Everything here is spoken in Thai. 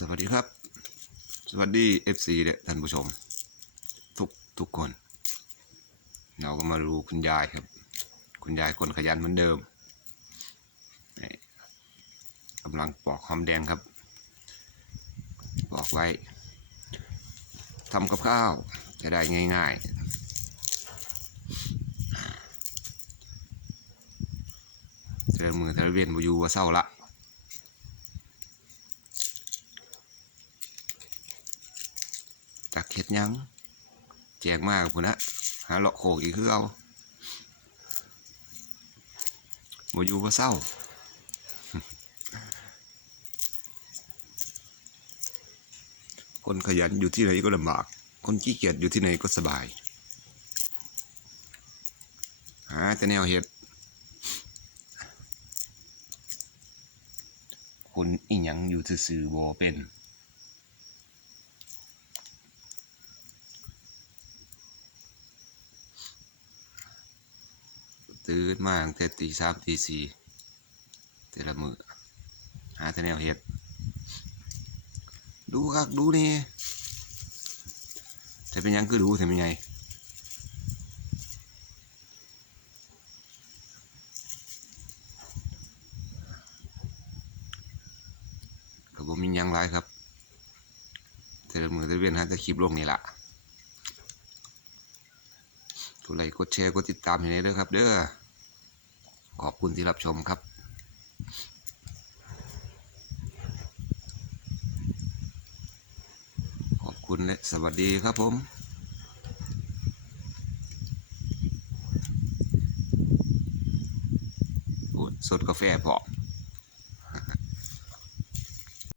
สวัสดีครับ สวัสดี FC และท่านผู้ชม ทุกทุกคน เราก็มาดูคุณยายครับ คุณยายคนขยันเหมือนเดิมกำลังปอกหอมแดงครับ ปอกไว้ทำกับข้าวจะได้ง่ายๆเทเลมือเทเลเวียนบอยู่ว่าเศร้าละ จากเข็ดยังแจกมากพุ่นนะหาเลาะโขกอีกคือเอาบ่อยู่ว่าเศร้าคนขยันอยู่ที่ไหนก็ลำบาก คนขี้เกียจอยู่ที่ไหนก็สบาย หาแต่แนวเห็ดคนอีหยังอยู่ซื่อๆบ่เป็น ตื่นมาตั้งแต่ตีสามตีสี่แต่ละมือหาแต่แนวเห็ด ดูครับดูนี่แต่เป็นยังคือดูแต่เป็นไงก็บ่มียังไรครับแต่ละมือแต่ละเวียนหาแต่คลิปลงนี่ละ กดไลค์กดแชร์กดติดตามให้ได้ด้อครับ เด้อขอบคุณที่รับชมครับขอบคุณและสวัสดีครับผมโอ้ยสดกาแฟพอ